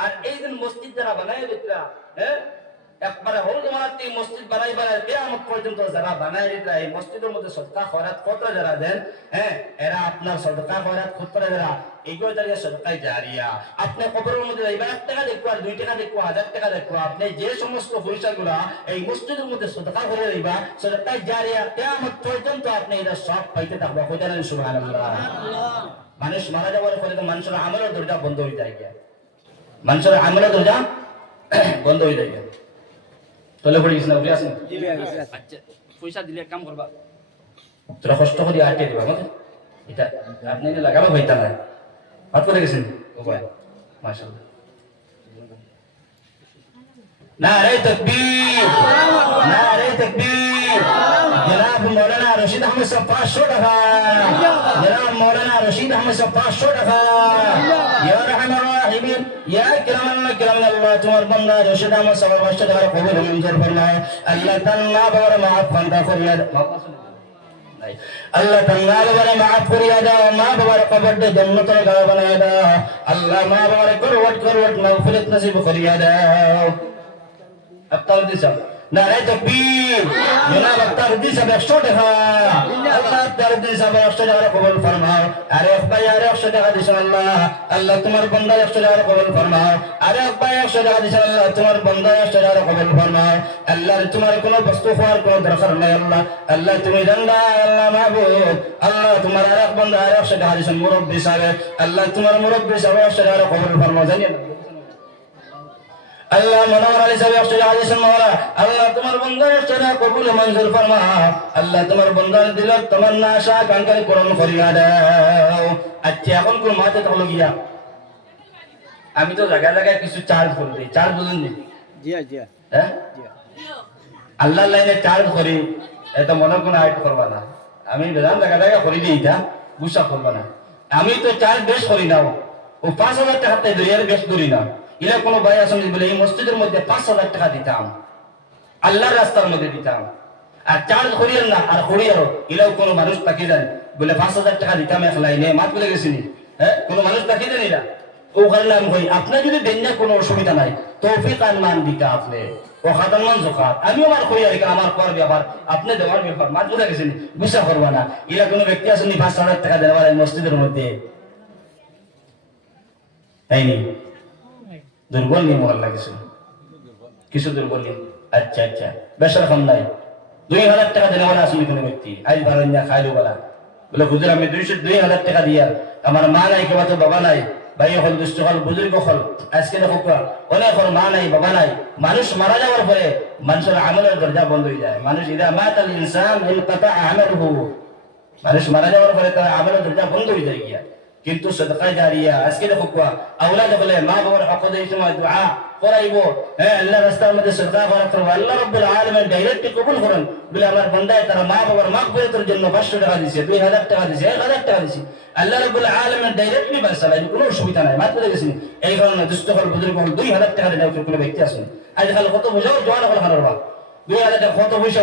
আর এই দিন মসজিদ যারা বানায় দিতরা হ্যাঁ? একবারে হল জমানাতে মসজিদ বানাই বানাই কেয়ামত পর্যন্ত যারা বানায় দিতরা এই মসজিদের মধ্যে সদকা খয়রাত কত যারা দেন হ্যাঁ? এরা আপনার সদকা খয়রাত কত যারা এগুলো যারা সদকাই জারিয়া। আপনি কবরের মধ্যে যাইবা এক টাকা দেখব আর দুই টাকা দেখব হাজার টাকা দেখব আপনি যে সমস্ত পয়সাগুলা এই মসজিদের মধ্যে সদকা করে দিবা সদকাই জারিয়া কেয়ামত পর্যন্ত আপনি এটা সব পাইতে থাকব। কোথায় সুবহানাল্লাহ। মানুষ মারা যাওয়ার পরে তো মানুষের আমলের দরজা বন্ধ হয়ে যায় গিয়া। মানুষের আমলের দরজা বন্ধ হয়ে গিয়া তলে পড়ে গেছিল বুঝে আসেন আচ্ছা পয়সা দিলে কাম করবা। তোরা কষ্ট করে আটকে দিবা আমাকে? এটা আপনি লাগাবা হইতা না। হাত করে গেছেন মাশাআল্লাহ। নারে তকবীর নারে তকবীর জনাব মৌলানা রশিদ আহমদ সাহেব পাঁচশো টাকা। মৌলানা রশিদ আহমদ সাহেব পাঁচশো টাকা। আল্লাহ মা আল্লাহ মা দিশা নারে তকবীর জনাব আফতার দিশা একশো টাকা। আল্লাহ আফতার দিশা একশো টাকা কবুল ফরমাও। আরে এক ভাই, আরে একশো টাকা দিছেন আল্লাহ। আল্লাহ তোমার বন্দা একশো টাকা কবুল ফরমাও। আরে এক ভাই, একশো টাকা দিছেন আল্লাহ। তোমার বন্দা একশো টাকা কবুল ফরমাও। আল্লাহ তোমার কোনো বস্তু হওয়ার কোনো দরকার নাই আল্লাহ। আল্লাহ, তুমি জানলা আল্লাহ মাহবুব। আল্লাহ, তোমার আর এক বন্দা আর একশো টাকা দিছেন মুরব্বী সাহেব। আল্লাহ, তোমার মুরব্বী সাহেব একশো টাকা কবুল ফরমাও। না আল্লাহ মনোহর আলী সাহেব মহলা আল্লাহ তোমার একশো কবুল মঞ্জুর ফরমা। আল্লাহ তোমার বন্ধার দিল তোমার না আশা কাঙ্কারি পূরণ করিয়া দাও। আচ্ছা এখন কোন মাতে তখন গিয়া? আমি তো জায়গায় জায়গায় কিছু চার্জ করে চার্জ বুঝুন নি? জিয়া জিয়া। হ্যাঁ? আল্লাহ লাইনে চার্জ করি এটা মনে কোনো আইট করবা না। আমি বেদান জায়গা জায়গা করি দিই এটা গুসা করবা না। আমি তো চার্জ বেশ করি না ও। পাঁচ হাজার টাকা দুই হাজার বেশ করি না। ইলা কোনো ভাই আসেন বলে, এই মসজিদের মধ্যে পাঁচ হাজার টাকা দিতাম। আল্লাহর রাস্তার মধ্যে দিতাম। আর চার্জ করিয়েন না, আর করিয়ারও। ইলাও কোনো মানুষ তাকিয়ে যান বলে, পাঁচ হাজার টাকা দিতাম এক লাইনে, মাত বলে গেছিনি হ্যাঁ? কোনো মানুষ তাকিয়ে দেন এরা? ও কারণে আমি কই আপনার যদি দেন না, কোনো অসুবিধা নাই। তৌফিক আর মান দিতে আপনি। ও খাতান মান জোখাত আমিও আমার করি, আর আমার কর ব্যাপার? আপনি দেওয়ার ব্যাপার। মাত বলে গেছেন গুসা করবা না। এরা কোনো ব্যক্তি আসেনি পাঁচ হাজার টাকা দেওয়ার মসজিদের মধ্যে? তাই নি? দুর্বল নিয়ে মহল লাগেছিল কিছু দুর্বল আচ্ছা আচ্ছা। বেসার খান নাই। দুই হাজার টাকা দিলে মানে আসলে কোনো ব্যক্তি। আজ ভালো না, খাইলো বলা। বলে, হুজুর, আমি দুইশো দুই হাজার টাকা দিয়া আমার মা নাই কেবা তো বাবা নাই। ভাই হল দুষ্ট হল, বুজুর্গ হল। আজকে দেখো অনেক হল মা নাই, বাবা নাই। মানুষ মারা যাওয়ার পরে মানুষের আমলের দরজা বন্ধ হয়ে যায়। মানুষ ইদা মাতাল ইনসান ইনকাতা আমালুহু মানুষ মারা যাওয়ার পরে তার আমলের দরজা বন্ধ হয়ে যায় গিয়া। কিন্তু সদকা জারিয়া আজকে দেখো কোয়া আওলাদ বলে মা বাবার হক দেই সময় দুআ করাইবো হ্যাঁ আল্লাহ, রাস্তার মধ্যে সদকা করা করব আল্লাহ রাব্বুল আলামিন ডাইরেক্ট কবুল করেন। বলে আমার বান্দায় তারা মা বাবার মাগফিরাতের জন্য 500 টাকা দিয়েছে 2000 টাকা দিয়েছে 1000 টাকা দিয়েছে আল্লাহ রাব্বুল আলামিন ডাইরেক্টলি বাসালা কোনো অসুবিধা নাই, মাত্র গেছি এই কারণে দুষ্ট হল, বুজুর্গ হল 2000 টাকা দিলে কোনো ব্যক্তি আসেন আজকাল কত বোঝাও, জোয়ান হল হারার বা 2000 টাকা কত পয়সা